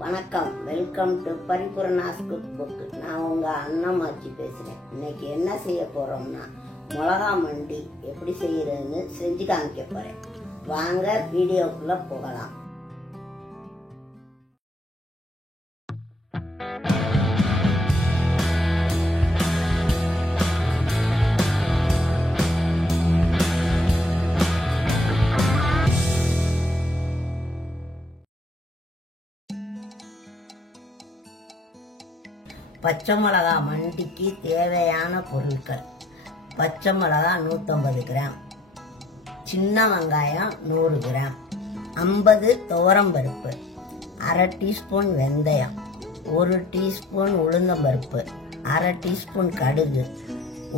வணக்கம், welcome to Paripoorna's cook book. நான் உங்க அண்ணாமாச்சி பேசுறேன். இன்னைக்கு என்ன செய்ய போறோம்னா மிளகா மண்டி எப்படி செய்யறதுன்னு செஞ்சு காமிக்க போறேன். வாங்க வீடியோக்குள்ள போகலாம். பச்சை மிளகா மண்டிக்கு தேவையான பொருட்கள்: பச்சை மிளகா 150 கிராம், சின்ன வெங்காயம் 100 கிராம், 50 துவரம்பருப்பு, அரை டீஸ்பூன் வெந்தயம், 1 டீஸ்பூன் உளுந்தம்பருப்பு, அரை டீஸ்பூன் கடுகு,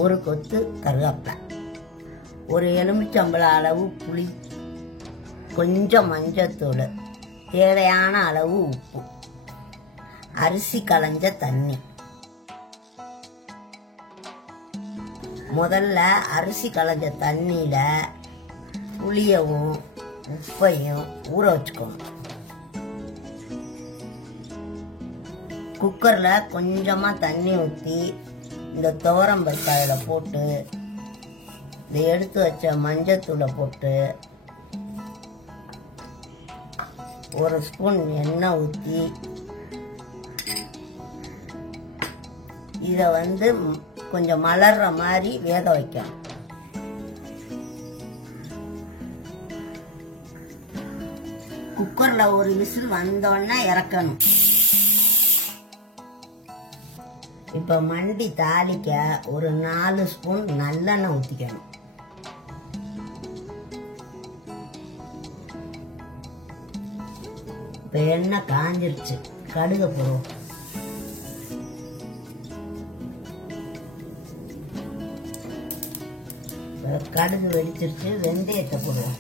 1 கொத்து கருவேப்பிலை, ஒரு எலுமிச்சம்பழம் அளவு புளி, கொஞ்சம் மஞ்சத்தூள், தேவையான அளவு உப்பு, அரிசி களைஞ்ச தண்ணி. முதல்ல அரிசி களைஞ்ச தண்ணியில புளியவும் உப்பையும் ஊற வச்சுக்கணும். குக்கர்ல கொஞ்சமா தண்ணி ஊற்றி இந்த துவரம்பருப்பு அதில் போட்டு இந்த எடுத்து வச்ச மஞ்சத்தூளை போட்டு 1 ஸ்பூன் எண்ணெய் ஊற்றி இதை கொஞ்சம் மலர்ற மாதிரி வேக வைக்கணும். குக்கர்ல ஒரு விசில் வந்தோடனே இறக்கணும். இப்ப மண்டி தாளிக்க ஒரு 4 ஸ்பூன் நல்லெண்ணெய் ஊத்திக்கணும். இப்ப எண்ணெய் காஞ்சிருச்சு, கடுகு போடுவோம். கடுகு வெடிச்சிருச்சு, வெந்தயத்தை போடுவோம்.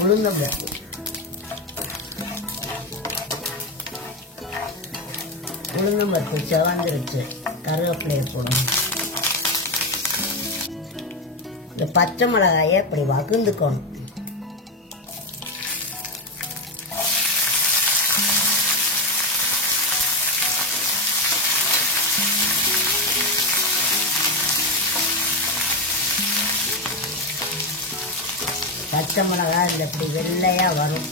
உளுந்தம்பருப்பு, உளுந்தம்பருப்பு செவந்துருச்சு, கருவேப்பிலையை போடுவோம். இந்த பச்சை மிளகாயை இப்படி வகுந்துக்கணும். பச்சை மிளகா இந்த இப்படி வெள்ளையா வரும்.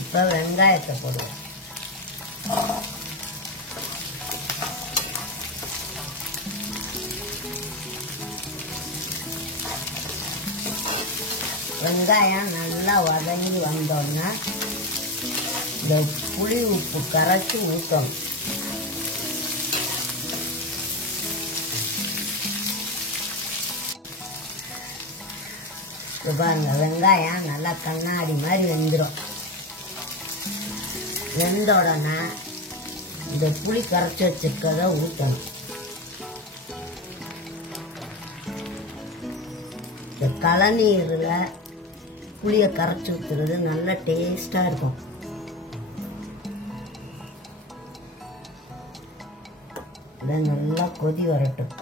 இப்ப வெங்காயத்தை போடுவோம். வெங்காயம் நல்லா வதங்கி வந்தோன்னா இந்த புளி உப்பு கரைச்சி ஊற்றணும். பாருங்க, வெங்காயம் நல்லா கண்ணாடி மாதிரி வெந்துடும். வெந்த உடனே இந்த புளி கரைச்சி வச்சிருக்கத ஊற்றணும். இந்த கழநீர்ல புளியை கரைச்சி ஊற்றுறது நல்ல டேஸ்டா இருக்கும். இதை நல்லா கொதி வரட்டும்.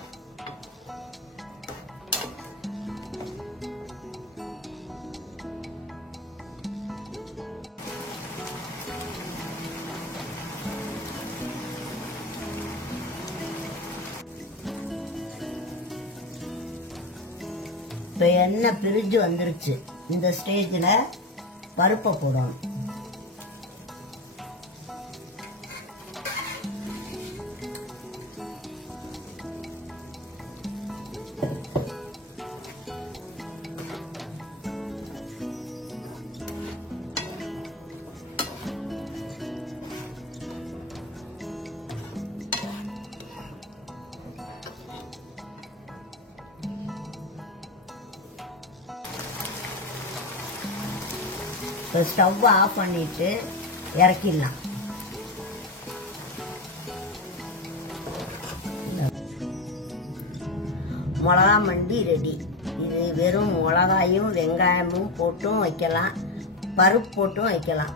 இப்போ எண்ணெய் பிரிஞ்சு வந்துருச்சு. இந்த ஸ்டேஜில் பருப்பை போடணும். இப்போ ஸ்டவ் ஆஃப் பண்ணிட்டு இறக்கிடலாம். மிளகா மண்டி ரெடி. இது வெறும் மிளகாயும் வெங்காயமும் போட்டும் வைக்கலாம், பருப்பு போட்டும் வைக்கலாம்.